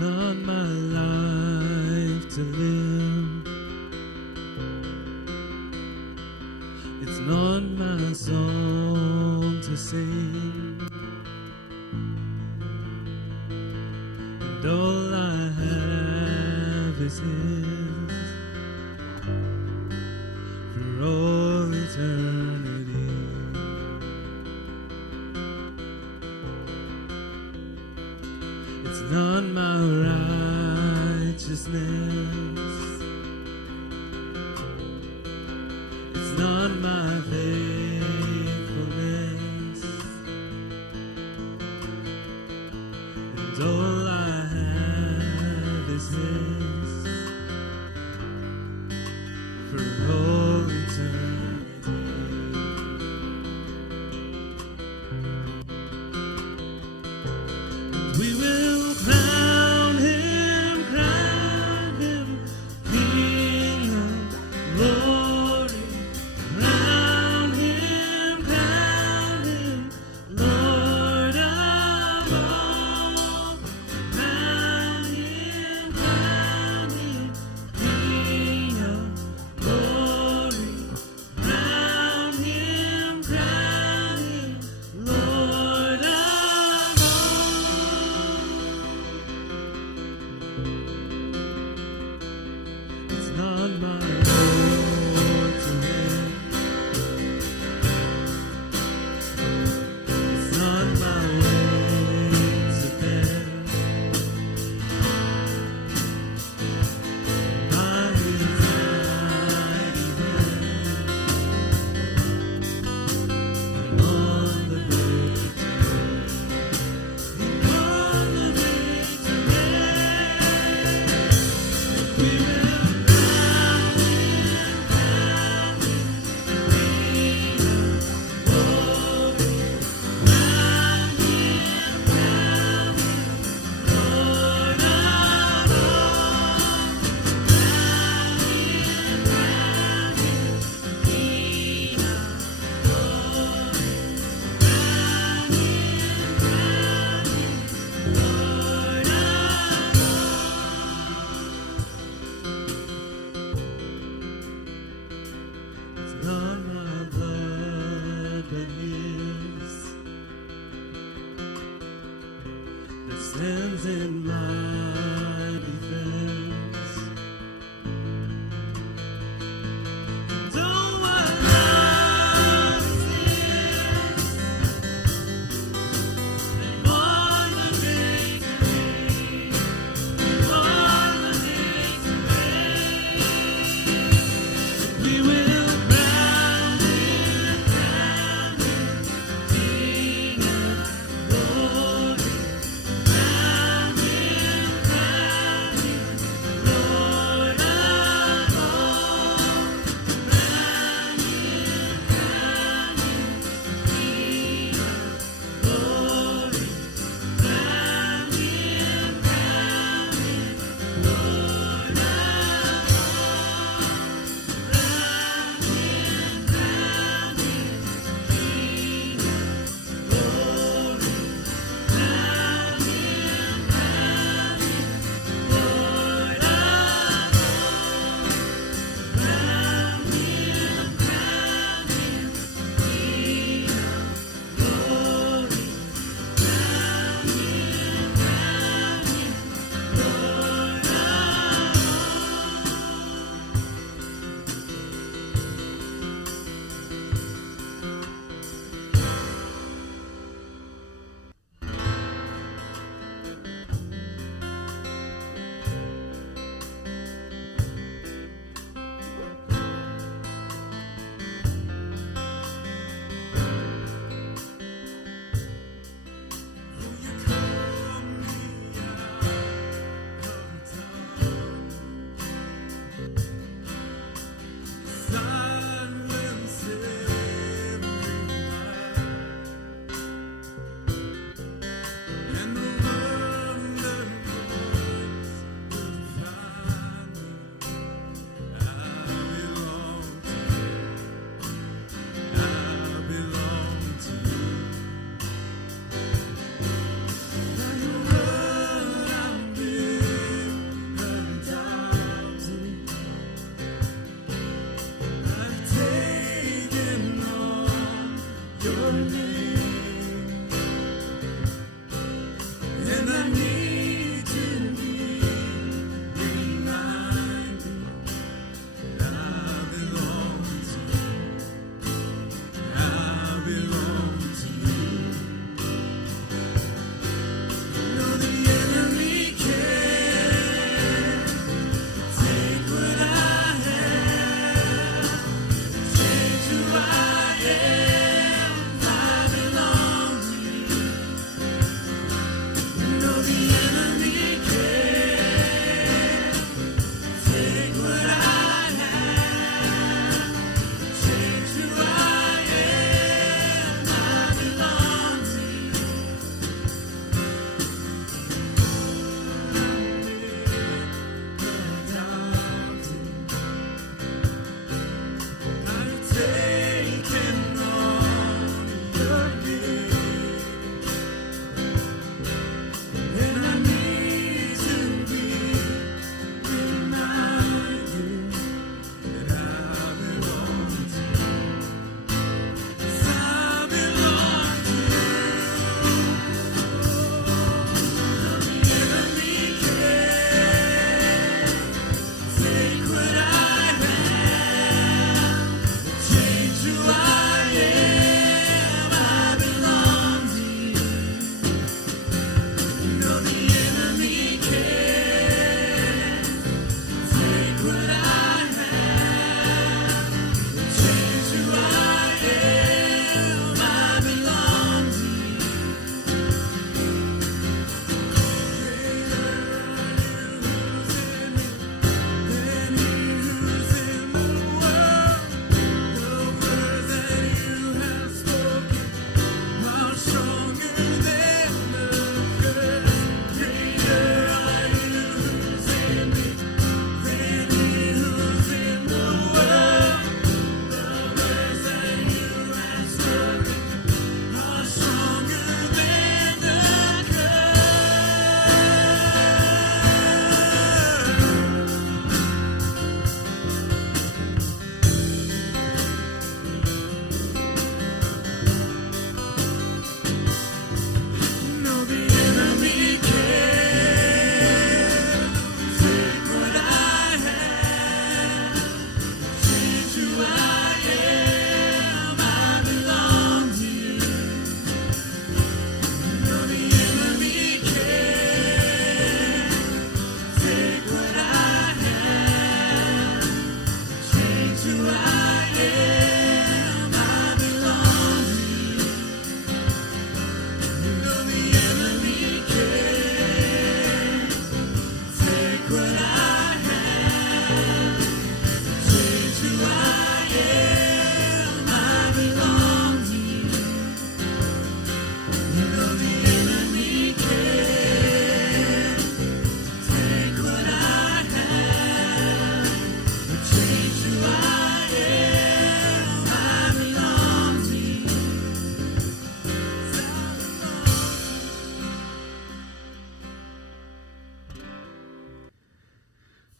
not my life to live. It's not my song to sing. And all I have is His for all eternity. It's not my righteousness, it's not my faithfulness, and all I have is His for all eternity. And we will crown Him, King of glory. Crown Him, Lord of all. Crown Him, King of glory. Crown Him, Lord of all. It's not my Lord to win. It's not my way to bend. I'm His mighty hand on the victory. On the victory. We will crown Him, King of glory. Crown Him, Lord of all. Crown Him, King of glory. Crown Him, Lord of all. It's not my blood but His that stands in my defense. And oh, what love is this, and won the victory, won the victory. We will crown Him, King of glory. Crown Him,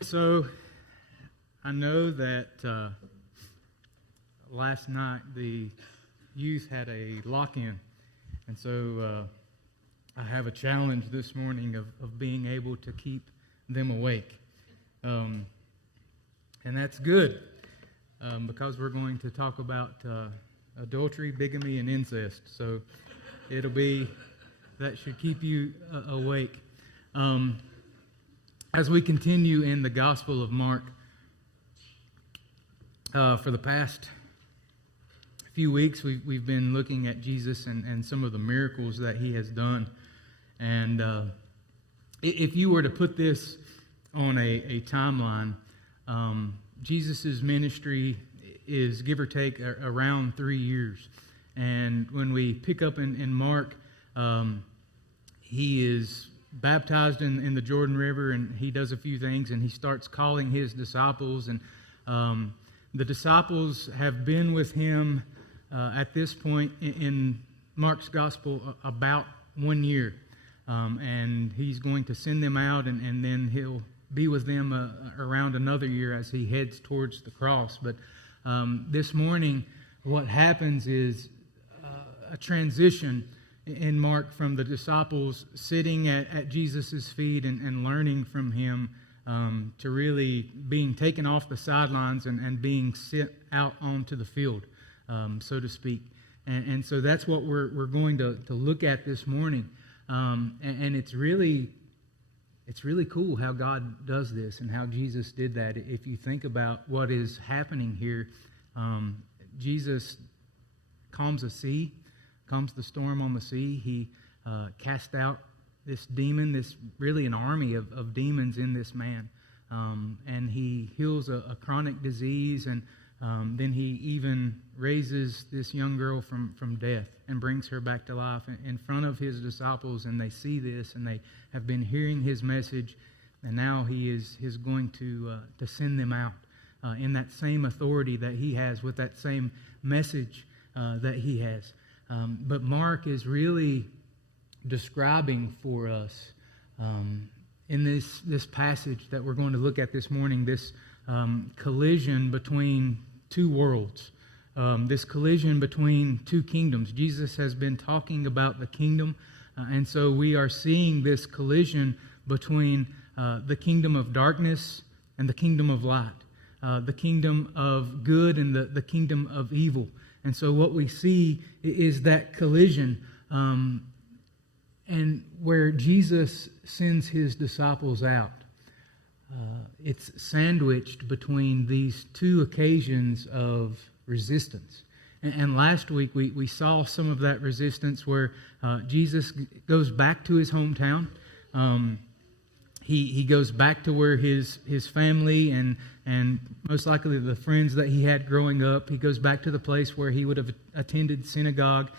So, I know that last night the youth had a lock-in, and so I have a challenge this morning of being able to keep them awake. And that's good, because we're going to talk about adultery, bigamy, and incest. So that should keep you awake. As we continue in the Gospel of Mark, for the past few weeks, we've been looking at Jesus and some of the miracles that he has done. And if you were to put this on a timeline, Jesus' ministry is, give or take, around 3 years. And when we pick up in Mark, he is baptized in the Jordan River, and he does a few things, and he starts calling his disciples. And the disciples have been with him at this point in Mark's gospel about 1 year. And he's going to send them out, and then he'll be with them around another year as he heads towards the cross. But this morning, what happens is a transition in Mark from the disciples sitting at Jesus' feet and learning from him to really being taken off the sidelines and being sent out onto the field, so to speak. And so that's what we're going to look at this morning. And it's really cool how God does this and how Jesus did that. If you think about what is happening here, Jesus calms the sea, calms the storm on the sea. He cast out this demon, this really an army of demons in this man. And he heals a chronic disease, and then he even raises this young girl from death and brings her back to life in front of his disciples, and they see this, and they have been hearing his message, and now he is going to send them out in that same authority that he has, with that same message that he has. But Mark is really describing for us in this passage that we're going to look at this morning, this collision between two worlds, this collision between two kingdoms. Jesus has been talking about the kingdom, and so we are seeing this collision between the kingdom of darkness and the kingdom of light, the kingdom of good and the kingdom of evil. And so what we see is that collision, and where Jesus sends his disciples out. It's sandwiched between these two occasions of resistance. And last week we saw some of that resistance where Jesus goes back to his hometown. He goes back to where his family and most likely the friends that he had growing up. He goes back to the place where he would have attended synagogue.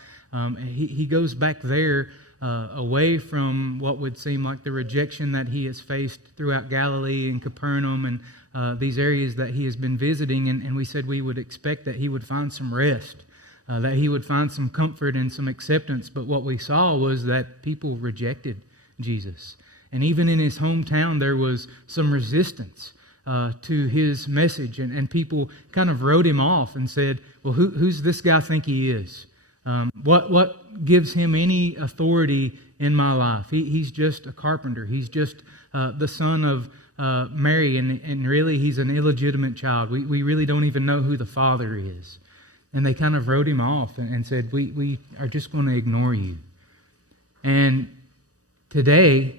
He goes back there away from what would seem like the rejection that he has faced throughout Galilee and Capernaum and these areas that he has been visiting. And we said we would expect that he would find some rest, that he would find some comfort and some acceptance. But what we saw was that people rejected Jesus. And even in his hometown, there was some resistance to his message. And people kind of wrote him off and said, well, who's this guy think he is? What gives him any authority in my life? He's just a carpenter. He's just the son of Mary, and really he's an illegitimate child. We really don't even know who the father is. And they kind of wrote him off and said, we are just going to ignore you. And today,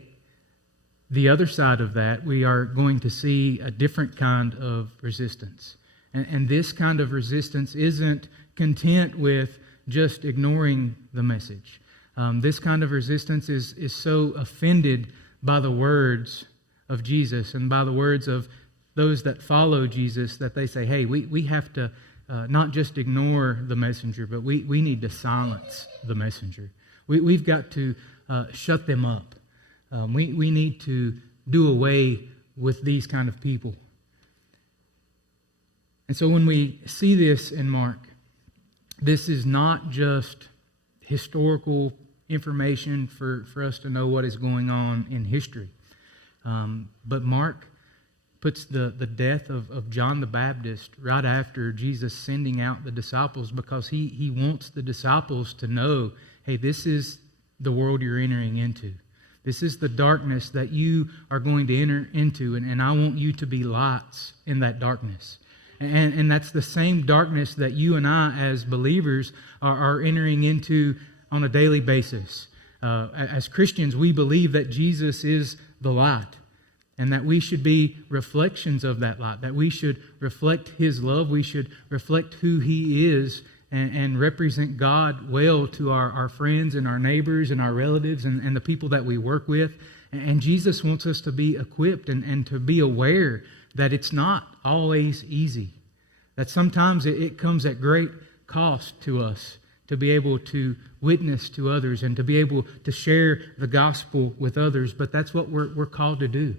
the other side of that, we are going to see a different kind of resistance. And this kind of resistance isn't content with just ignoring the message. This kind of resistance is so offended by the words of Jesus and by the words of those that follow Jesus that they say, hey, we have to not just ignore the messenger, but we need to silence the messenger. We've got to shut them up. We need to do away with these kind of people. And so when we see this in Mark, this is not just historical information for us to know what is going on in history. But Mark puts the death of John the Baptist right after Jesus sending out the disciples, because he wants the disciples to know, hey, this is the world you're entering into. This is the darkness that you are going to enter into, and I want you to be lights in that darkness. And that's the same darkness that you and I as believers are entering into on a daily basis. As Christians, we believe that Jesus is the light, and that we should be reflections of that light, that we should reflect His love, we should reflect who He is, and represent God well to our friends and our neighbors and our relatives and the people that we work with. And Jesus wants us to be equipped and to be aware that it's not always easy, that sometimes it comes at great cost to us to be able to witness to others and to be able to share the gospel with others. But that's what we're called to do,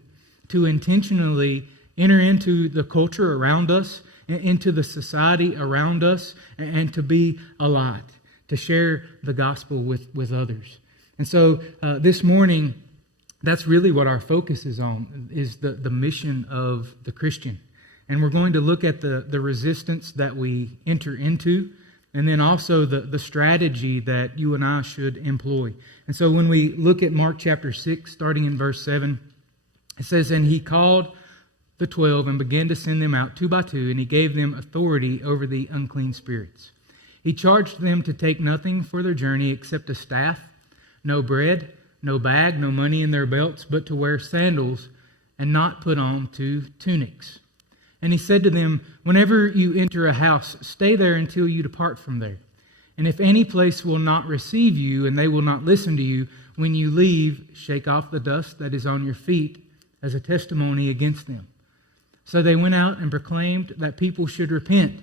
to intentionally enter into the culture around us, into the society around us, and to be a light, to share the gospel with others. And so this morning, that's really what our focus is on, is the mission of the Christian. And we're going to look at the resistance that we enter into, and then also the strategy that you and I should employ. And so when we look at Mark chapter 6, starting in verse 7, it says, "And he called the 12 and began to send them out 2 by 2, and he gave them authority over the unclean spirits. He charged them to take nothing for their journey except a staff, no bread, no bag, no money in their belts, but to wear sandals and not put on 2 tunics. And he said to them, whenever you enter a house, stay there until you depart from there. And if any place will not receive you and they will not listen to you, when you leave, shake off the dust that is on your feet as a testimony against them." So they went out and proclaimed that people should repent.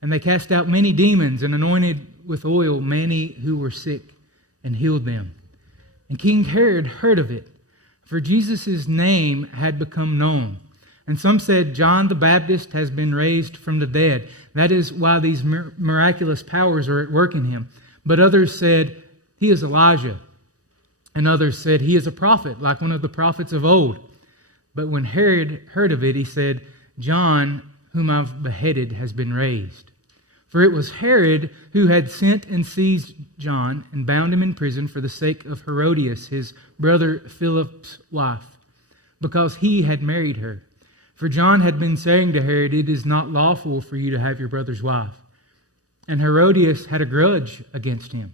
And they cast out many demons and anointed with oil many who were sick and healed them. And King Herod heard of it, for Jesus' name had become known. And some said, "John the Baptist has been raised from the dead. That is why these miraculous powers are at work in him." But others said, "He is Elijah." And others said, "He is a prophet, like one of the prophets of old." But when Herod heard of it, he said, "John, whom I've beheaded, has been raised." For it was Herod who had sent and seized John and bound him in prison for the sake of Herodias, his brother Philip's wife, because he had married her. For John had been saying to Herod, "It is not lawful for you to have your brother's wife." And Herodias had a grudge against him,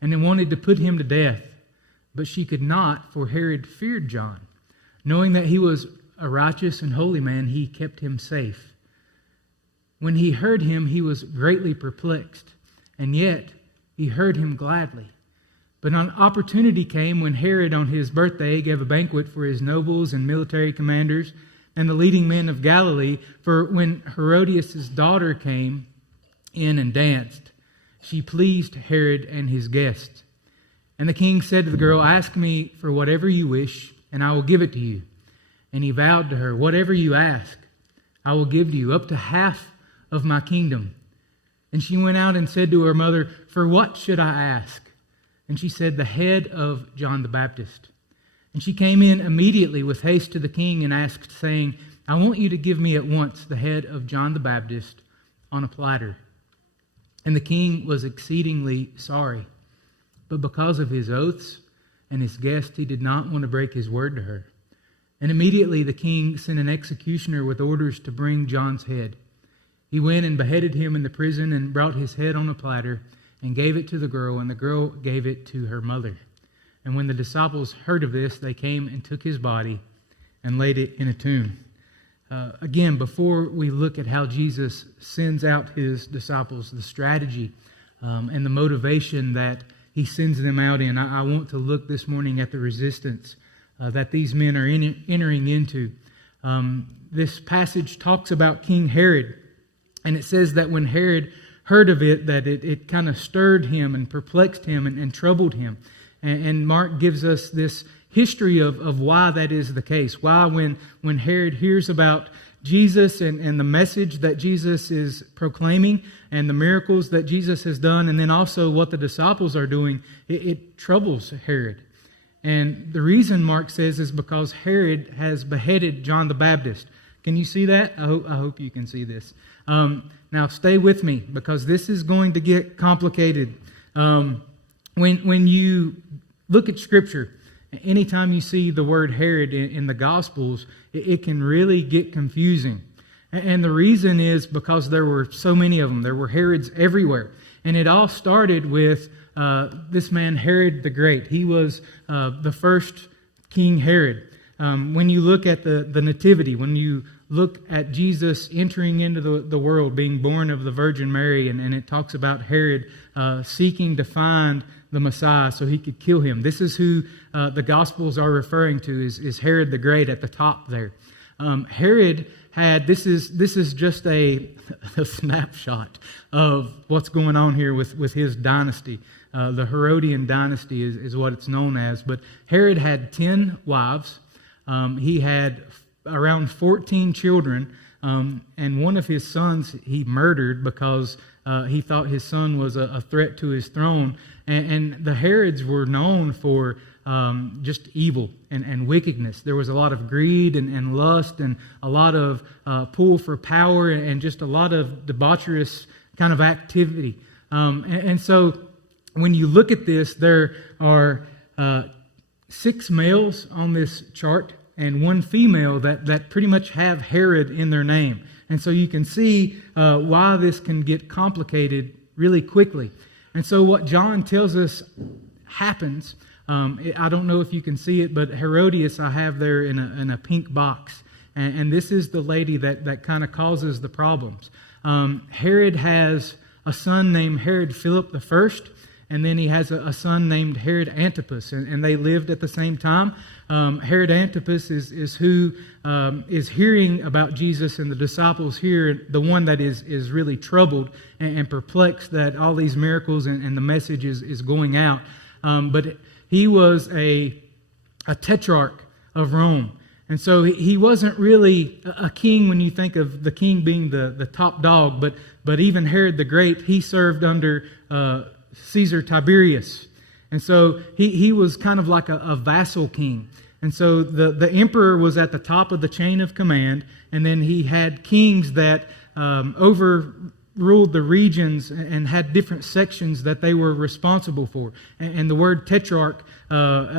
and he wanted to put him to death. But she could not, for Herod feared John. Knowing that he was a righteous and holy man, he kept him safe. When he heard him, he was greatly perplexed, and yet he heard him gladly. But an opportunity came when Herod on his birthday gave a banquet for his nobles and military commanders and the leading men of Galilee. For when Herodias' daughter came in and danced, she pleased Herod and his guests. And the king said to the girl, "Ask me for whatever you wish, and I will give it to you." And he vowed to her, "Whatever you ask, I will give to you, up to half of my kingdom." And she went out and said to her mother, "For what should I ask?" And she said, "The head of John the Baptist." And she came in immediately with haste to the king and asked, saying, "I want you to give me at once the head of John the Baptist on a platter." And the king was exceedingly sorry, but because of his oaths and his guest, he did not want to break his word to her. And immediately the king sent an executioner with orders to bring John's head. He went and beheaded him in the prison and brought his head on a platter and gave it to the girl, and the girl gave it to her mother. And when the disciples heard of this, they came and took his body and laid it in a tomb. Again, before we look at how Jesus sends out his disciples, the strategy and the motivation that he sends them out in, I want to look this morning at the resistance that these men are entering into. This passage talks about King Herod. And it says that when Herod heard of it, that it kind of stirred him and perplexed him and troubled him. And Mark gives us this history of why that is the case. Why when Herod hears about Jesus and the message that Jesus is proclaiming and the miracles that Jesus has done, and then also what the disciples are doing, it troubles Herod. And the reason Mark says is because Herod has beheaded John the Baptist. Can you see that? I hope you can see this. Now stay with me, because this is going to get complicated. When you look at Scripture, anytime you see the word Herod in the Gospels, it can really get confusing. And the reason is because there were so many of them. There were Herods everywhere. And it all started with this man, Herod the Great. He was the first King Herod. When you look at the Nativity, when you look at Jesus entering into the world, being born of the Virgin Mary, and it talks about Herod seeking to find the Messiah so he could kill him. This is who the Gospels are referring to, is Herod the Great at the top there. Herod had, this is just a snapshot of what's going on here with his dynasty. The Herodian dynasty is what it's known as. But Herod had 10 wives. He had around 14 children, and one of his sons he murdered because he thought his son was a threat to his throne. And the Herods were known for just evil and wickedness. There was a lot of greed and lust and a lot of pull for power and just a lot of debaucherous kind of activity. And so when you look at this, there are 6 males on this chart and 1 female that pretty much have Herod in their name. And so you can see why this can get complicated really quickly. And so what John tells us happens, I don't know if you can see it, but Herodias I have there in a pink box. And this is the lady that kind of causes the problems. Herod has a son named Herod Philip the First, and then he has a son named Herod Antipas, and they lived at the same time. Herod Antipas is who is hearing about Jesus and the disciples here, the one that is really troubled and perplexed that all these miracles and the message is going out. But he was a tetrarch of Rome. And so he wasn't really a king when you think of the king being the top dog, but even Herod the Great, he served under Caesar Tiberius. And so he was kind of like a vassal king. And so the emperor was at the top of the chain of command, and then he had kings that overruled the regions and had different sections that they were responsible for. And the word tetrarch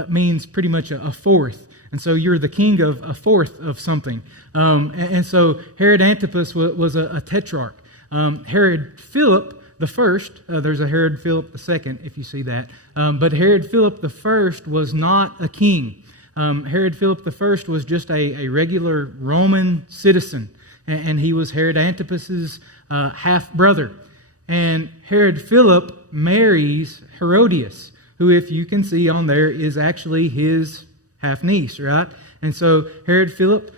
means pretty much a fourth. And so you're the king of a fourth of something. And so Herod Antipas was a tetrarch. Herod Philip the First, there's a Herod Philip the Second, if you see that. But Herod Philip the First was not a king. Herod Philip the First was just a regular Roman citizen. And he was Herod Antipas's half-brother. And Herod Philip marries Herodias, who, if you can see on there, is actually his half-niece, right? And so Herod Philip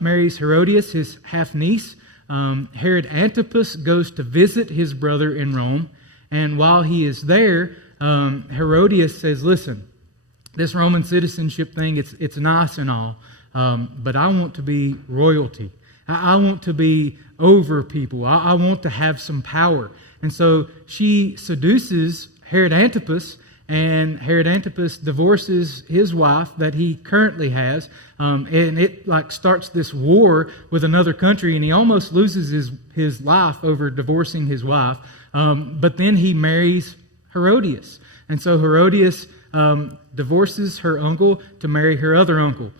marries Herodias, his half-niece. Herod Antipas goes to visit his brother in Rome. And while he is there, Herodias says, listen, this Roman citizenship thing, it's nice and all, but I want to be royalty. I want to be over people. I want to have some power. And so she seduces Herod Antipas, and Herod Antipas divorces his wife that he currently has, and it like starts this war with another country, and he almost loses his life over divorcing his wife. But then he marries Herodias, and so Herodias divorces her uncle to marry her other uncle.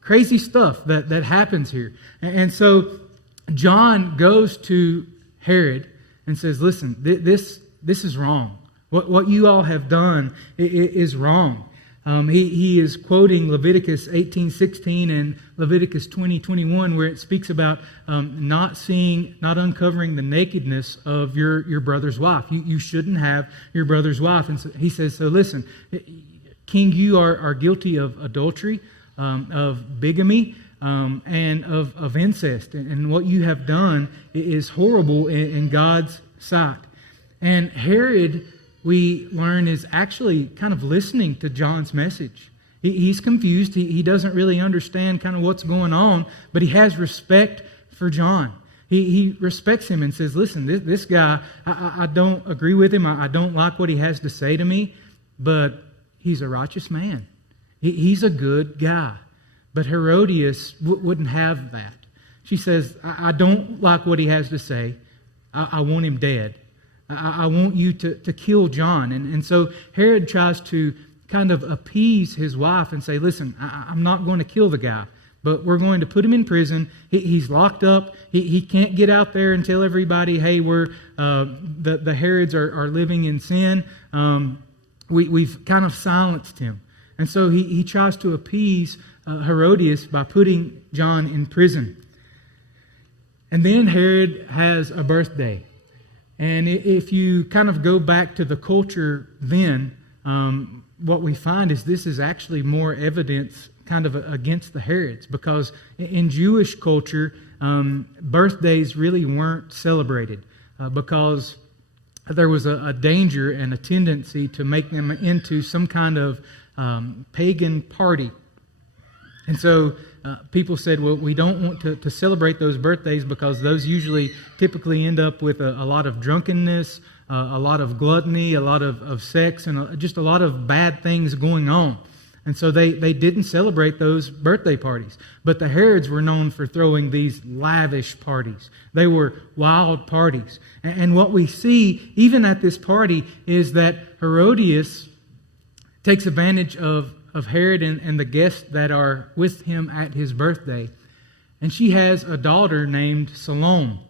Crazy stuff that happens here. And so John goes to Herod and says, listen, this is wrong. What you all have done is wrong. He is quoting Leviticus 18:16 and Leviticus 20:21, where it speaks about not uncovering the nakedness of your brother's wife. You shouldn't have your brother's wife. And so he says, so listen, King, you are guilty of adultery, of bigamy, and of incest. And what you have done is horrible in God's sight. And Herod, we learn, is actually kind of listening to John's message. He's confused. He doesn't really understand kind of what's going on, but he has respect for John. He respects him and says, listen, this guy, I don't agree with him. I don't like what he has to say to me, but he's a righteous man. He's a good guy. But Herodias wouldn't have that. She says, I don't like what he has to say. I want him dead. I want you to kill John. And so Herod tries to kind of appease his wife and say, listen, I'm not going to kill the guy, but we're going to put him in prison. He's locked up. He can't get out there and tell everybody, hey, the Herods are living in sin. We've kind of silenced him. And so he tries to appease Herodias by putting John in prison. And then Herod has a birthday. And if you kind of go back to the culture then, what we find is this is actually more evidence kind of against the Herods, because in Jewish culture, birthdays really weren't celebrated because there was a danger and a tendency to make them into some kind of pagan party. And so people said, well, we don't want to celebrate those birthdays because those typically end up with a lot of drunkenness, a lot of gluttony, a lot of sex, and just a lot of bad things going on. And so they didn't celebrate those birthday parties. But the Herods were known for throwing these lavish parties. They were wild parties. And what we see, even at this party, is that Herodias takes advantage of Herod and the guests that are with him at his birthday. And she has a daughter named Salome.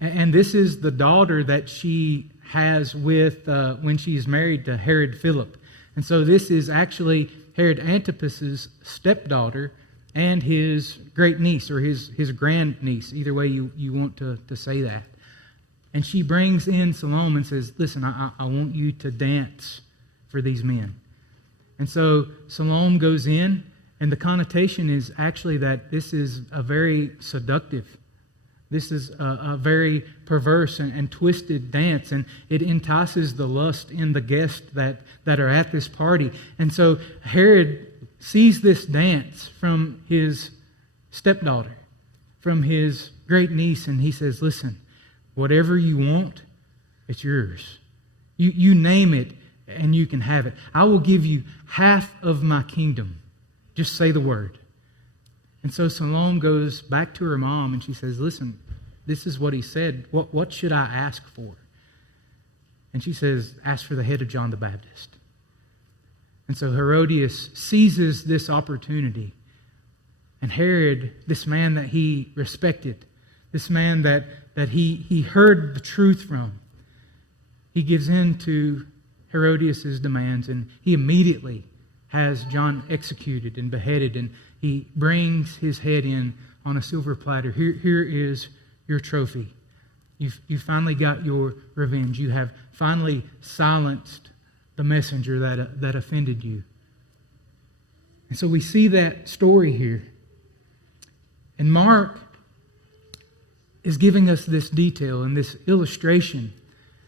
And this is the daughter that she has with when she's married to Herod Philip. And so this is actually Herod Antipas's stepdaughter and his great niece, or his grand niece, either way you want to say that. And she brings in Salome and says, listen, I want you to dance for these men. And so Salome goes in, and the connotation is actually that this is a very seductive, this is a very perverse and twisted dance, and it entices the lust in the guests that are at this party. And so Herod sees this dance from his stepdaughter, from his great niece, and he says, listen, whatever you want, it's yours. You name it, and you can have it. I will give you half of my kingdom. Just say the word. And so Salome goes back to her mom, and she says, listen, this is what he said. What should I ask for? And she says, ask for the head of John the Baptist. And so Herodias seizes this opportunity. And Herod, this man that he respected, this man that he heard the truth from, he gives in to Herodias' demands, and he immediately has John executed and beheaded, and he brings his head in on a silver platter. Here is your trophy. You've finally got your revenge. You have finally silenced the messenger that offended you. And so we see that story here. And Mark is giving us this detail and this illustration,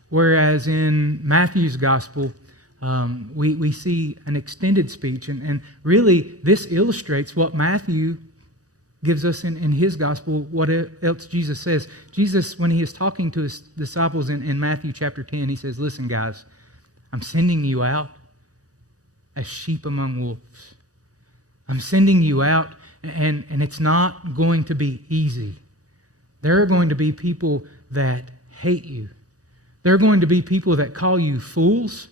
whereas in Matthew's gospel, we see an extended speech. And really, this illustrates what Matthew gives us in his gospel, what else Jesus says. Jesus, when he is talking to his disciples in Matthew chapter 10, he says, listen, guys, I'm sending you out as sheep among wolves. I'm sending you out, and it's not going to be easy. There are going to be people that hate you. There are going to be people that call you fools.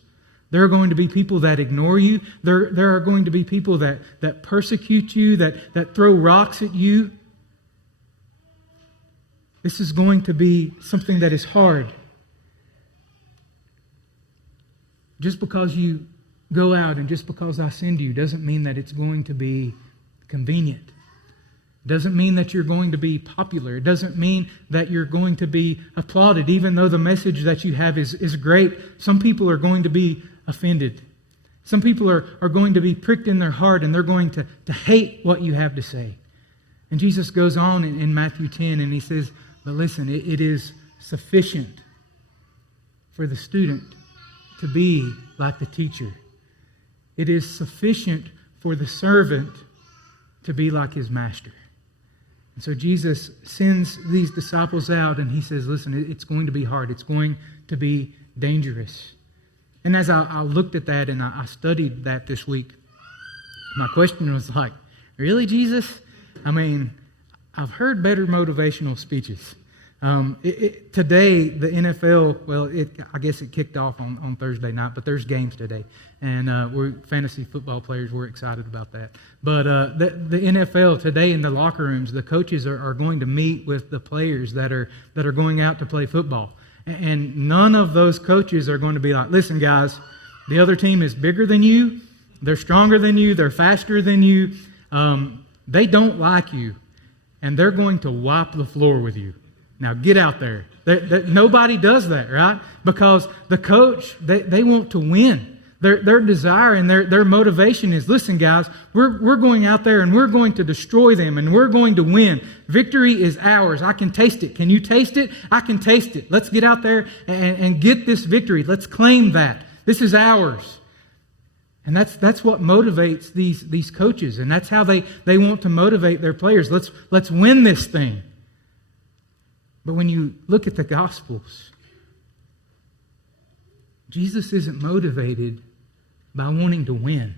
There are going to be people that ignore you. There are going to be people that persecute you, that throw rocks at you. This is going to be something that is hard. Just because you go out and just because I send you doesn't mean that it's going to be convenient. It doesn't mean that you're going to be popular. It doesn't mean that you're going to be applauded, even though the message that you have is great. Some people are going to be offended. Some people are going to be pricked in their heart, and they're going to hate what you have to say. And Jesus goes on in Matthew 10, and he says, but listen, it is sufficient for the student to be like the teacher. It is sufficient for the servant to be like his master. And so Jesus sends these disciples out, and he says, listen, it's going to be hard. It's going to be dangerous. And as I looked at that and I studied that this week, my question was like, really, Jesus? I mean, I've heard better motivational speeches. Today, the NFL, well, I guess it kicked off on Thursday night, but there's games today. And we're fantasy football players, we're excited about that. But the NFL today in the locker rooms, the coaches are going to meet with the players that are going out to play football. And none of those coaches are going to be like, listen, guys, the other team is bigger than you. They're stronger than you. They're faster than you. They don't like you. And they're going to wipe the floor with you. Now get out there. Nobody does that, right? Because the coach, they want to win. Their desire and their motivation is, listen, guys, we're going out there and we're going to destroy them and we're going to win. Victory is ours. I can taste it. Can you taste it? I can taste it. Let's get out there and get this victory. Let's claim that. This is ours. And that's what motivates these coaches, and that's how they want to motivate their players. Let's win this thing. But when you look at the Gospels, Jesus isn't motivated by wanting to win.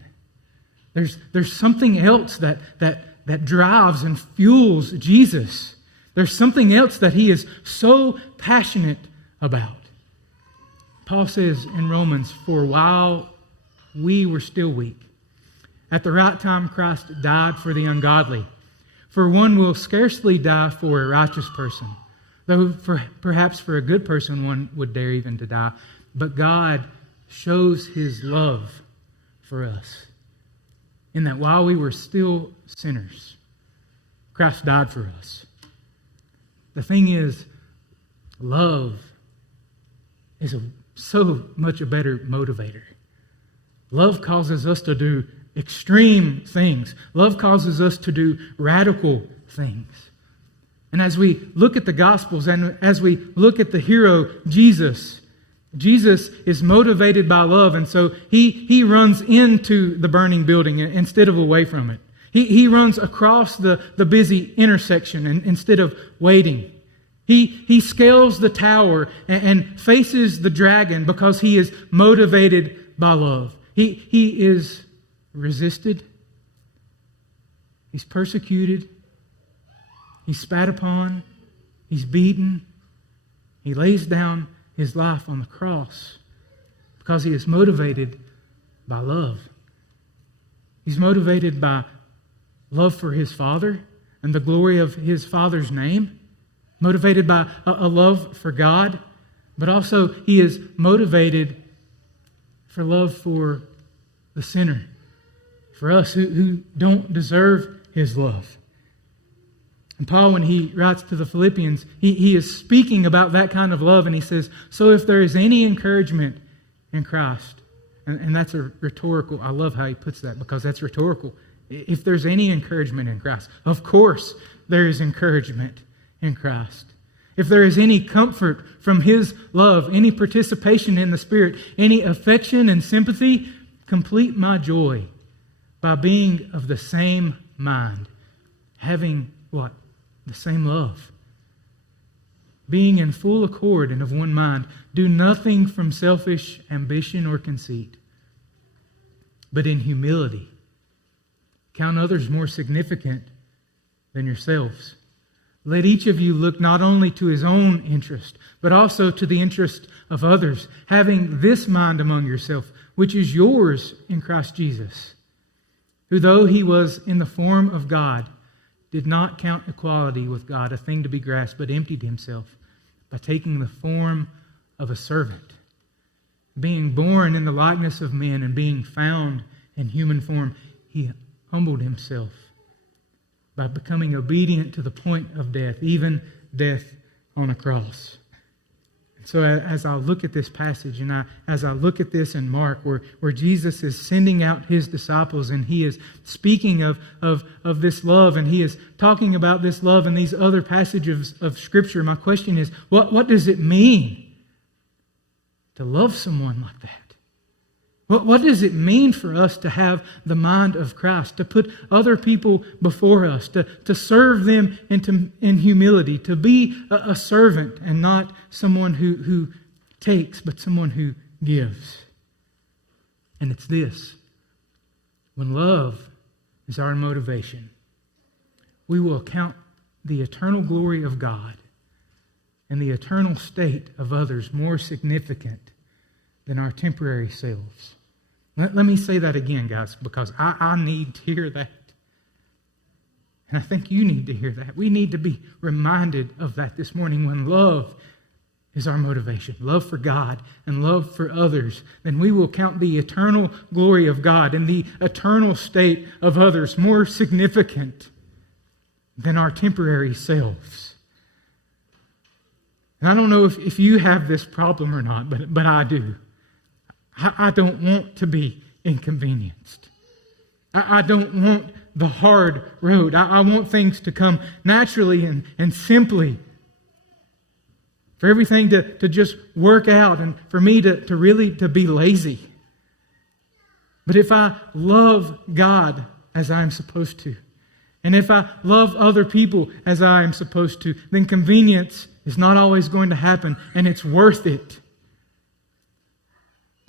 There's something else that drives and fuels Jesus. There's something else that he is so passionate about. Paul says in Romans, for while we were still weak, at the right time Christ died for the ungodly. For one will scarcely die for a righteous person, though perhaps for a good person one would dare even to die. But God shows his love for us in that while we were still sinners, Christ died for us. The thing is, love is so much a better motivator. Love causes us to do extreme things. Love causes us to do radical things. And as we look at the Gospels and as we look at the hero, Jesus is motivated by love, and so he runs into the burning building instead of away from it. He runs across the busy intersection instead of waiting. He scales the tower and faces the dragon because he is motivated by love. He is resisted. He's persecuted. He's spat upon. He's beaten. He lays down his life on the cross because he is motivated by love. He's motivated by love for his Father and the glory of his Father's name, motivated by a love for God, but also he is motivated for love for the sinner, for us who don't deserve his love. And Paul, when he writes to the Philippians, he is speaking about that kind of love, and he says, so if there is any encouragement in Christ, and that's a rhetorical, I love how he puts that because that's rhetorical. If there's any encouragement in Christ, of course there is encouragement in Christ. If there is any comfort from his love, any participation in the Spirit, any affection and sympathy, complete my joy by being of the same mind, having what? The same love. Being in full accord and of one mind, do nothing from selfish ambition or conceit, but in humility count others more significant than yourselves. Let each of you look not only to his own interest, but also to the interest of others, having this mind among yourself, which is yours in Christ Jesus, who though he was in the form of God, did not count equality with God a thing to be grasped, but emptied himself by taking the form of a servant. Being born in the likeness of men and being found in human form, he humbled himself by becoming obedient to the point of death, even death on a cross. So as I look at this passage and as I look at this in Mark where Jesus is sending out his disciples and he is speaking of this love and he is talking about this love in these other passages of Scripture, my question is, what does it mean to love someone like that? What does it mean for us to have the mind of Christ, to put other people before us, to serve them in humility, to be a servant and not someone who takes, but someone who gives? And it's this. When love is our motivation, we will count the eternal glory of God and the eternal state of others more significant than our temporary selves. Let me say that again, guys, because I need to hear that. And I think you need to hear that. We need to be reminded of that this morning. When love is our motivation, love for God and love for others, then we will count the eternal glory of God and the eternal state of others more significant than our temporary selves. And I don't know if you have this problem or not, but I do. I don't want to be inconvenienced. I don't want the hard road. I want things to come naturally and simply. For everything to just work out and for me to really be lazy. But if I love God as I am supposed to, and if I love other people as I am supposed to, then convenience is not always going to happen, and it's worth it.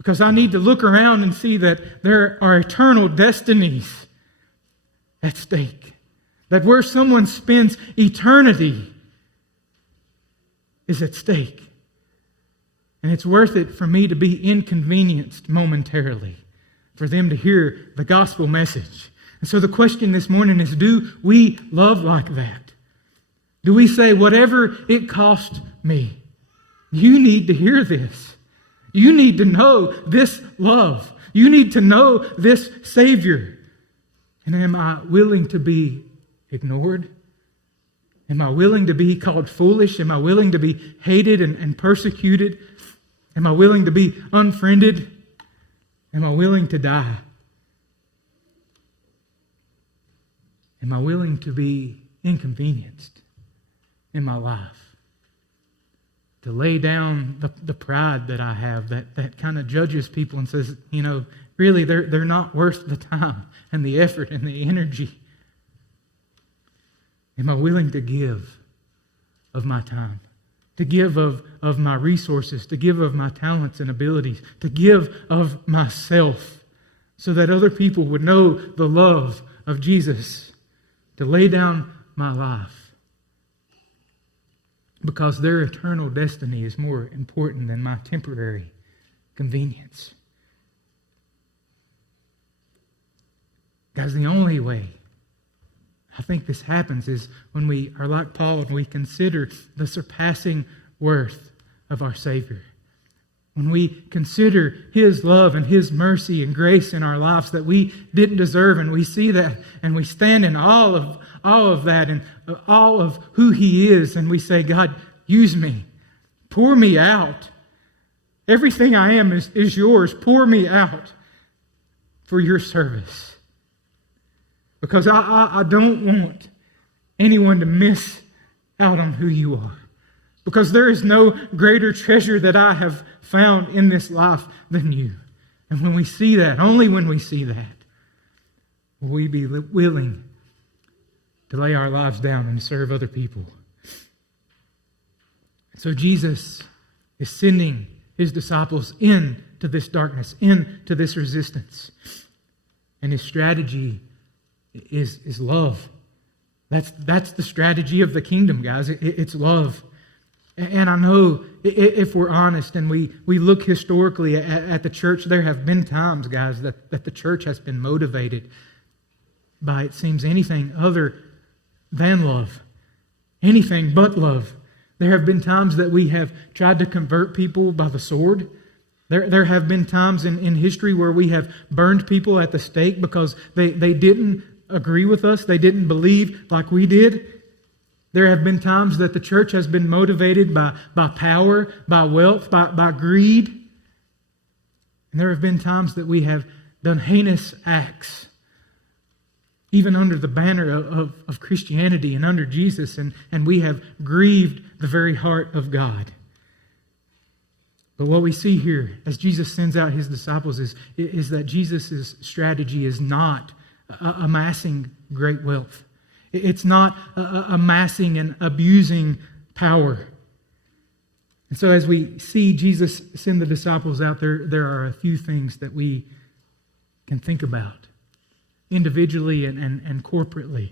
Because I need to look around and see that there are eternal destinies at stake. That where someone spends eternity is at stake. And it's worth it for me to be inconvenienced momentarily, for them to hear the gospel message. And so the question this morning is, do we love like that? Do we say, whatever it costs me, you need to hear this. You need to know this love. You need to know this Savior. And am I willing to be ignored? Am I willing to be called foolish? Am I willing to be hated and persecuted? Am I willing to be unfriended? Am I willing to die? Am I willing to be inconvenienced in my life? To lay down the pride that I have that kind of judges people and says, really they're not worth the time and the effort and the energy. Am I willing to give of my time? To give of my resources, to give of my talents and abilities, to give of myself so that other people would know the love of Jesus, to lay down my life because their eternal destiny is more important than my temporary convenience. Guys, the only way I think this happens is when we are like Paul and we consider the surpassing worth of our Savior. When we consider His love and His mercy and grace in our lives that we didn't deserve, and we see that and we stand in all of that and all of who He is, and we say, God, use me. Pour me out. Everything I am is yours. Pour me out for your service. Because I don't want anyone to miss out on who you are. Because there is no greater treasure that I have found in this life than you. And when we see that, only when we see that, will we be willing to lay our lives down and serve other people. So Jesus is sending His disciples into this darkness, into this resistance. And His strategy is love. That's the strategy of the kingdom, guys. It's love. And I know if we're honest and we look historically at the church, there have been times, guys, that the church has been motivated by, it seems, anything other than love. Anything but love. There have been times that we have tried to convert people by the sword. There have been times in history where we have burned people at the stake because they didn't agree with us. They didn't believe like we did. There have been times that the church has been motivated by power, by wealth, by greed. And there have been times that we have done heinous acts, even under the banner of Christianity and under Jesus, and we have grieved the very heart of God. But what we see here as Jesus sends out His disciples is that Jesus' strategy is not amassing great wealth. It's not amassing and abusing power. And so as we see Jesus send the disciples out there are a few things that we can think about individually and corporately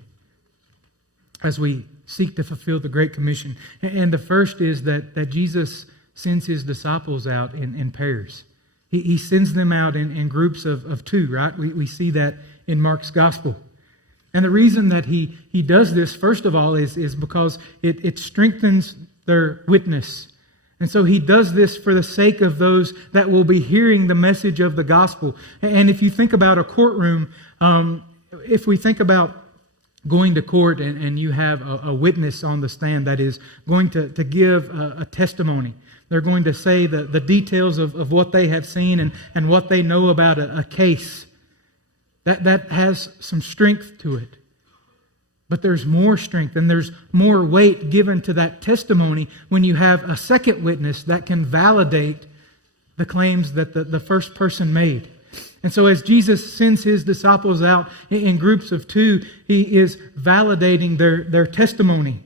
as we seek to fulfill the Great Commission. And the first is that Jesus sends His disciples out in pairs. He sends them out in groups of two, right? We see that in Mark's Gospel. And the reason that he does this, first of all, is because it strengthens their witness. And so He does this for the sake of those that will be hearing the message of the gospel. And if you think about a courtroom, if we think about going to court and you have a witness on the stand that is going to give a testimony. They're going to say the details of what they have seen and what they know about a case. That has some strength to it. But there's more strength and there's more weight given to that testimony when you have a second witness that can validate the claims that the first person made. And so as Jesus sends His disciples out in groups of two, He is validating their testimony.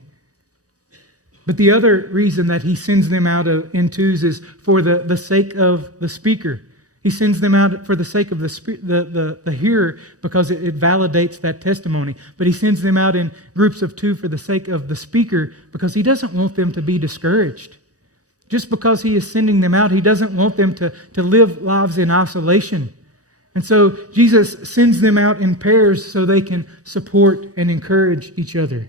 But the other reason that He sends them out in twos is for the sake of the speaker. He sends them out for the sake of the hearer because it validates that testimony. But he sends them out in groups of 2 for the sake of the speaker because he doesn't want them to be discouraged. Just because he is sending them out, he doesn't want them to live lives in isolation. And so Jesus sends them out in pairs so they can support and encourage each other.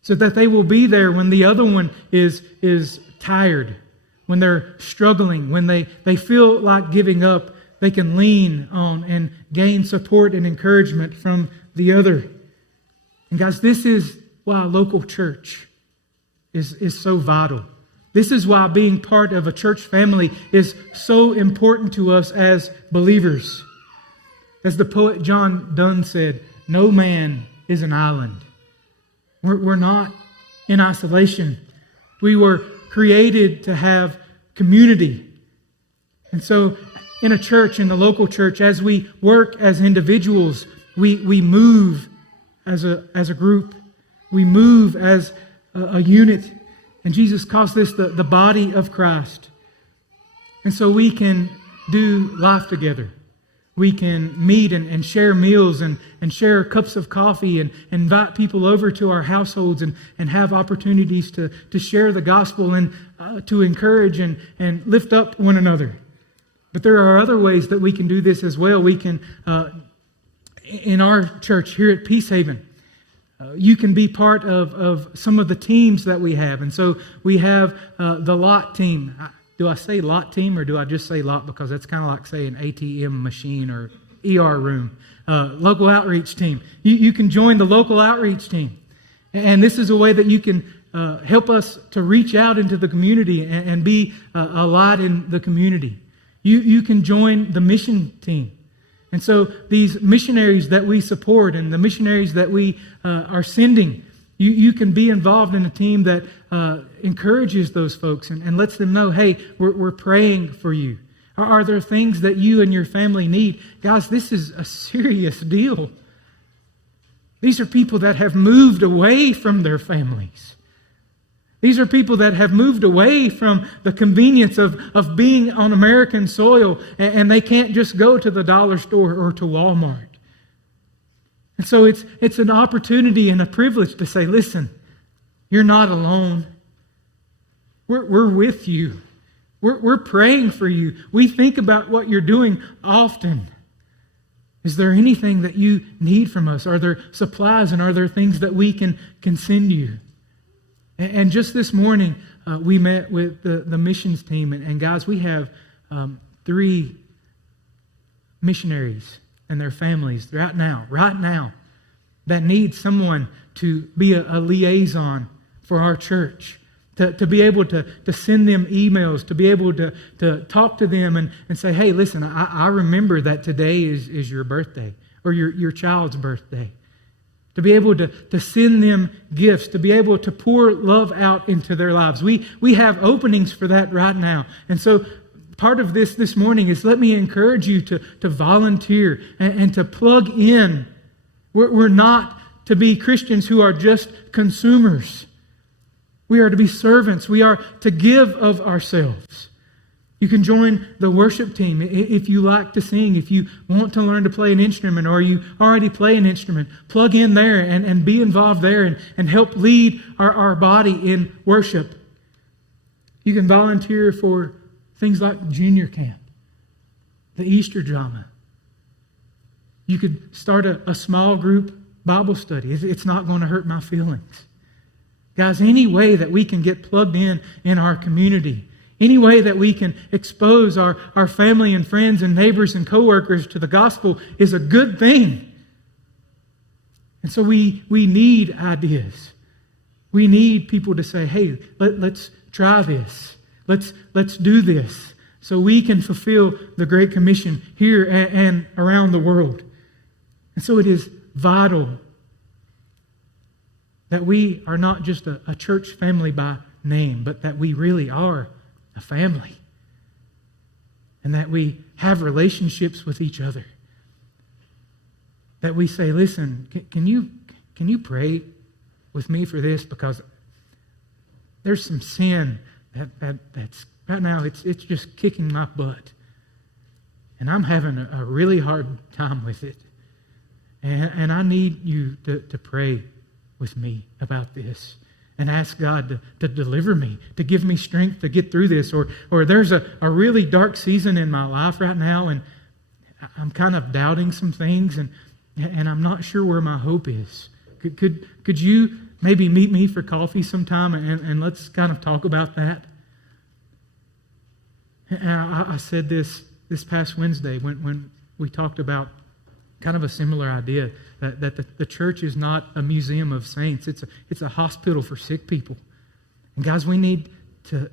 So that they will be there when the other one is tired, when they're struggling, when they feel like giving up, they can lean on and gain support and encouragement from the other. And guys, this is why a local church is so vital. This is why being part of a church family is so important to us as believers. As the poet John Donne said, no man is an island. We're not in isolation. We were created to have community. And so in a church, in the local church, as we work as individuals, we move as a group. We move as a unit. And Jesus calls this the body of Christ. And so we can do life together. We can meet and share meals and share cups of coffee and invite people over to our households and have opportunities to share the gospel and to encourage and lift up one another. But there are other ways that we can do this as well. We can, in our church here at Peace Haven, you can be part of some of the teams that we have. And so we have the lot team. Do I say lot team or do I just say lot because that's kind of like saying ATM machine or ER room? Local outreach team. You can join the local outreach team. And this is a way that you can help us to reach out into the community and be a light in the community. You can join the mission team. And so these missionaries that we support and the missionaries that we are sending, you can be involved in a team that encourages those folks and lets them know, hey, we're praying for you. Are there things that you and your family need? Guys, this is a serious deal. These are people that have moved away from their families. These are people that have moved away from the convenience of being on American soil, and they can't just go to the dollar store or to Walmart. And so it's an opportunity and a privilege to say, listen, you're not alone. We're with you. We're praying for you. We think about what you're doing often. Is there anything that you need from us? Are there supplies and are there things that we can send you? And just this morning, we met with the missions team. And guys, we have 3 missionaries and their families right now, that need someone to be a liaison for our church, to be able to send them emails, to be able to talk to them and say, hey, listen, I remember that today is your birthday or your child's birthday. To be able to send them gifts, to be able to pour love out into their lives. We have openings for that right now. And so part of this morning is let me encourage you to volunteer and to plug in. We're not to be Christians who are just consumers. We are to be servants. We are to give of ourselves. You can join the worship team if you like to sing, if you want to learn to play an instrument or you already play an instrument. Plug in there and be involved there and help lead our body in worship. You can volunteer for things like junior camp, the Easter drama. You could start a small group Bible study. It's not going to hurt my feelings. Guys, any way that we can get plugged in our community, any way that we can expose our family and friends and neighbors and coworkers to the gospel is a good thing. And so we need ideas. We need people to say, hey, let's try this. Let's do this so we can fulfill the Great Commission here and around the world. And so it is vital that we are not just a church family by name, but that we really are a family. And that we have relationships with each other. That we say, listen, can you pray with me for this? Because there's some sin that's right now, it's just kicking my butt. and I'm having a really hard time with it. And I need you to pray with me about this and ask God to deliver me, to give me strength to get through this. Or there's a really dark season in my life right now, and I'm kind of doubting some things, and I'm not sure where my hope is. Could you maybe meet me for coffee sometime, and let's kind of talk about that? And I said this past Wednesday when we talked about kind of a similar idea, that the church is not a museum of saints. It's a hospital for sick people. And guys, we need to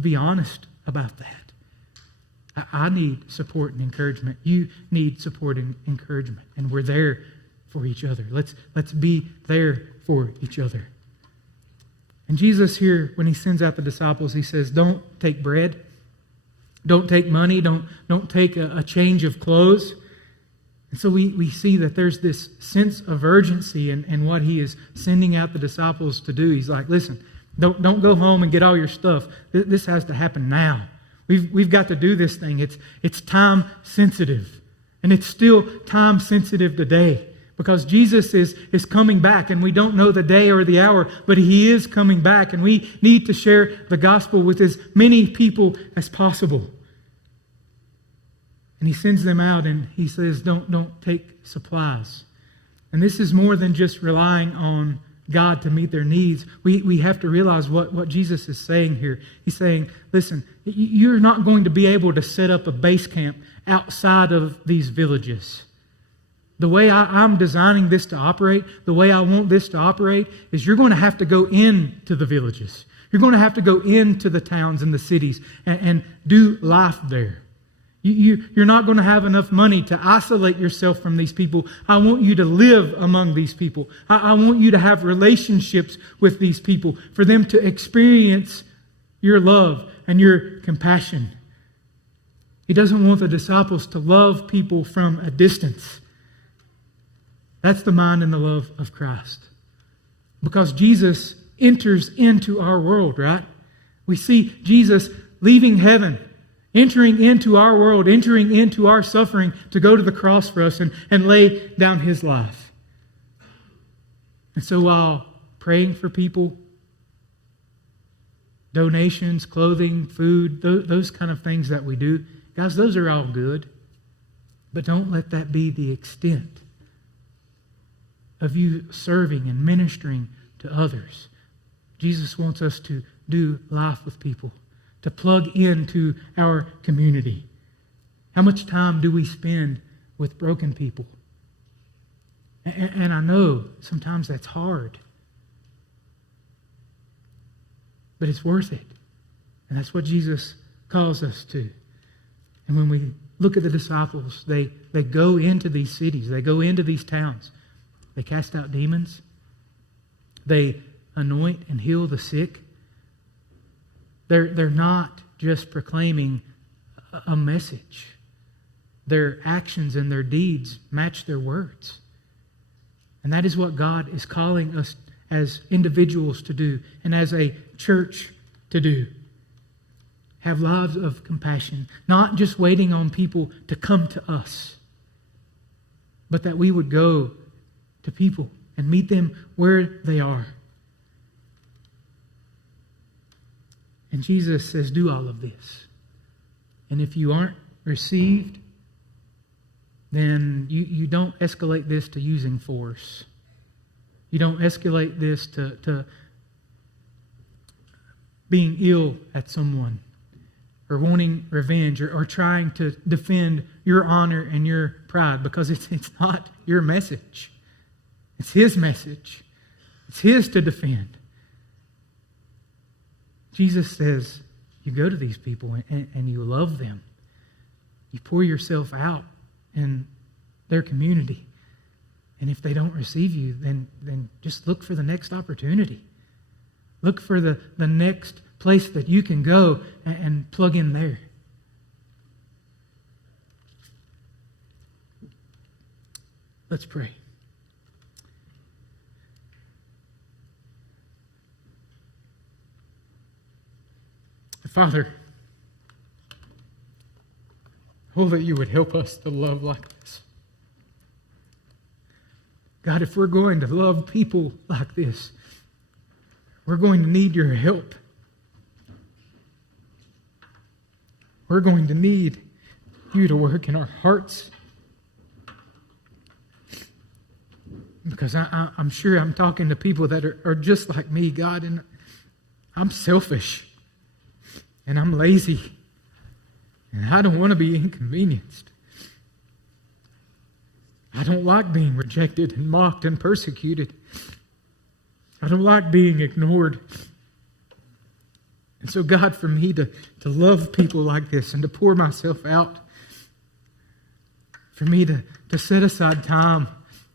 be honest about that. I need support and encouragement. You need support and encouragement. And we're there for each other. Let's be there for each other. And Jesus here, when he sends out the disciples, he says, don't take bread. Don't take money. Don't take a change of clothes. And so we see that there's this sense of urgency in what he is sending out the disciples to do. He's like, listen, don't go home and get all your stuff. This has to happen now. We've got to do this thing. It's time sensitive. And it's still time sensitive today, because Jesus is coming back, and we don't know the day or the hour, but he is coming back, and we need to share the gospel with as many people as possible. And he sends them out, and he says, don't take supplies. And this is more than just relying on God to meet their needs. We have to realize what Jesus is saying here. He's saying, listen, you're not going to be able to set up a base camp outside of these villages. The way I'm designing this to operate, the way I want this to operate, is you're going to have to go into the villages. You're going to have to go into the towns and the cities and do life there. You're not going to have enough money to isolate yourself from these people. I want you to live among these people. I want you to have relationships with these people, for them to experience your love and your compassion. He doesn't want the disciples to love people from a distance. That's the mind and the love of Christ. Because Jesus enters into our world, right? We see Jesus leaving heaven, entering into our world, entering into our suffering to go to the cross for us and lay down his life. And so while praying for people, donations, clothing, food, those kind of things that we do, guys, those are all good. But don't let that be the extent of you serving and ministering to others. Jesus wants us to do life with people, to plug into our community. How much time do we spend with broken people? And I know sometimes that's hard, but it's worth it. And that's what Jesus calls us to. And when we look at the disciples, they go into these cities, they go into these towns, they cast out demons, they anoint and heal the sick. They're not just proclaiming a message. Their actions and their deeds match their words. And that is what God is calling us as individuals to do and as a church to do. Have lives of compassion, not just waiting on people to come to us, but that we would go to people and meet them where they are. And Jesus says, do all of this. And if you aren't received, then you don't escalate this to using force. You don't escalate this to being ill at someone or wanting revenge or trying to defend your honor and your pride, because it's not your message. It's his message. It's his to defend. Jesus says, you go to these people and you love them. You pour yourself out in their community. And if they don't receive you, then just look for the next opportunity. Look for the next place that you can go and plug in there. Let's pray. Father, Oh, that you would help us to love like this. God, if we're going to love people like this, we're going to need your help. We're going to need you to work in our hearts. Because I'm sure I'm talking to people that are just like me, God, and I'm selfish, and I'm lazy, and I don't want to be inconvenienced. I don't like being rejected and mocked and persecuted. I don't like being ignored. And so, God, for me to love people like this and to pour myself out, for me to set aside time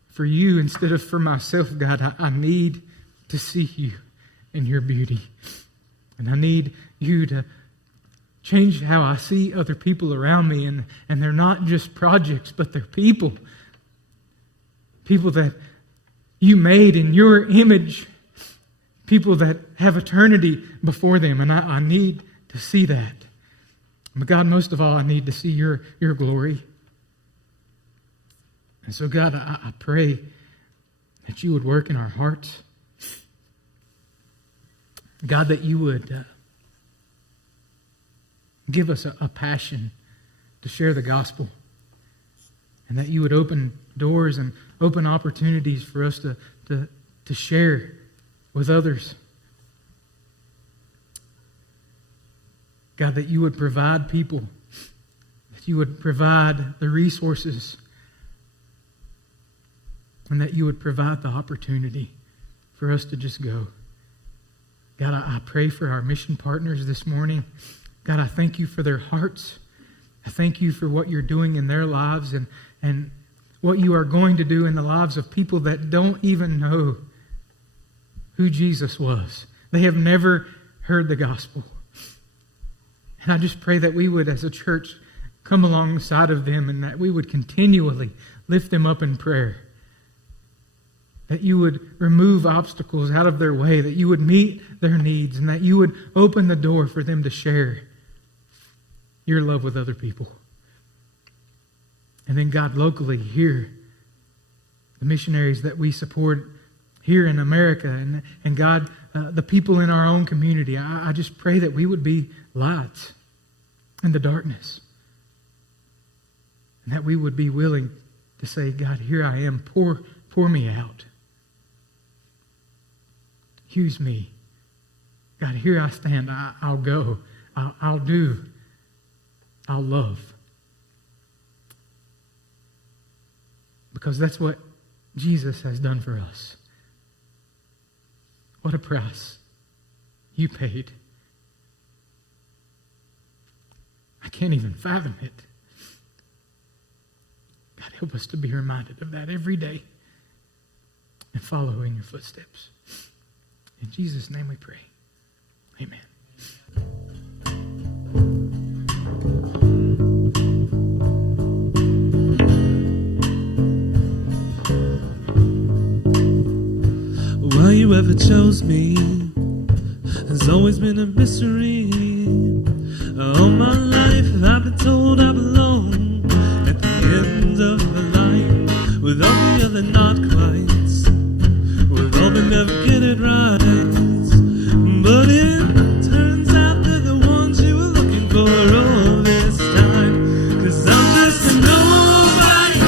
for you instead of for myself, God, I need to see you in your beauty. And I need you to change how I see other people around me. And they're not just projects, but they're people. People that you made in your image. People that have eternity before them. And I need to see that. But God, most of all, I need to see your glory. And so, God, I pray that you would work in our hearts. God, that you would give us a passion to share the gospel. And that you would open doors and open opportunities for us to share with others. God, that you would provide people. That you would provide the resources. And that you would provide the opportunity for us to just go. God, I pray for our mission partners this morning. God, I thank you for their hearts. I thank you for what you're doing in their lives and what you are going to do in the lives of people that don't even know who Jesus was. They have never heard the gospel. And I just pray that we would, as a church, come alongside of them and that we would continually lift them up in prayer. That you would remove obstacles out of their way, that you would meet their needs, and that you would open the door for them to share your love with other people. And then, God, locally here, the missionaries that we support here in America, and God, the people in our own community, I just pray that we would be lights in the darkness. And that we would be willing to say, God, here I am, pour me out. Use me. God, here I stand. I'll go. I'll do. I'll love. Because that's what Jesus has done for us. What a price you paid. I can't even fathom it. God, help us to be reminded of that every day and follow in your footsteps. In Jesus' name we pray. Amen. Why you ever chose me has always been a mystery. All my life I've been told I belong at the end of the line, with all the other not quites, with all that never get it right. But it turns out they're the ones you were looking for all this time. 'Cause I'm just a nobody,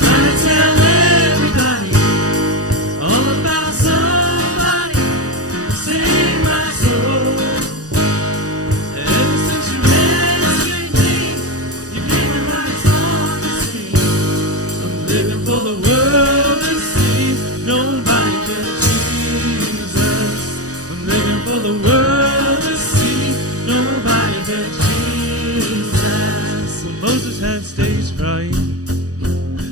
trying to tell everybody all about somebody who saved my soul. Ever since you rescued me, you gave me rights on the street. I'm living for the world to see, nobody but Jesus. I'm living for the world to see, nobody but Jesus. Well, Moses had stage fright,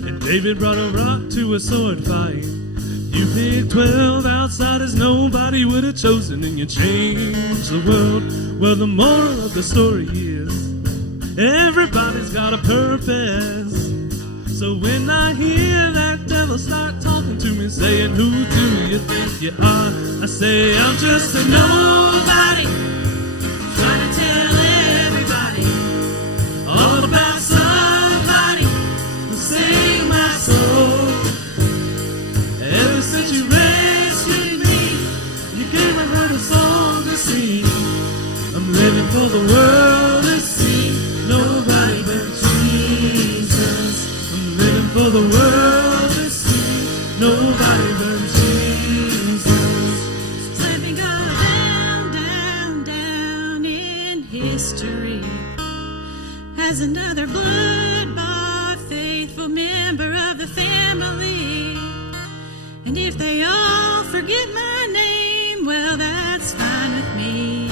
and David brought a rock to a sword fight. You picked 12 outsiders nobody would have chosen, and you changed the world. Well, the moral of the story is everybody's got a purpose. So when I hear that devil start talking to me, saying, who do you think you are? I say, I'm just a nobody, trying to tell everybody all about nobody but Jesus. Let me go down, down, down in history as another blood-bought, faithful member of the family. And if they all forget my name, well, that's fine with me.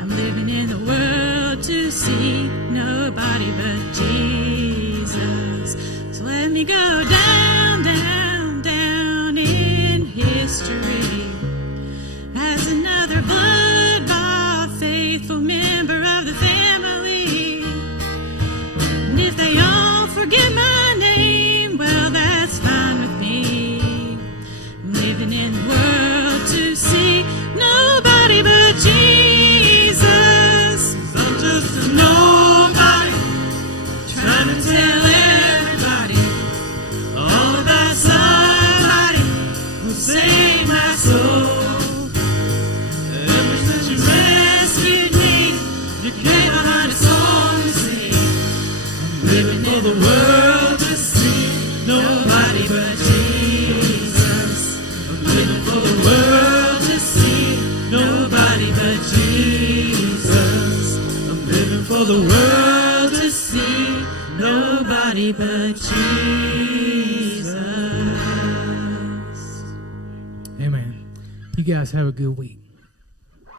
I'm living in the world to see nobody but Jesus. So let me go down, down, down in history as another blood-bought, faithful member of the family. And if they all forget my name, well, that's fine with me. I'm living in the world to see nobody but Jesus. I'm just a nobody, trying to tell everybody all about somebody who saved my soul. Ever since you rescued me, you came behind a song to sing. I'm living for the world to see nobody but Jesus. I'm living for the world to see nobody but Jesus. I'm living for the world to see nobody but Jesus. Amen. You guys have a good week.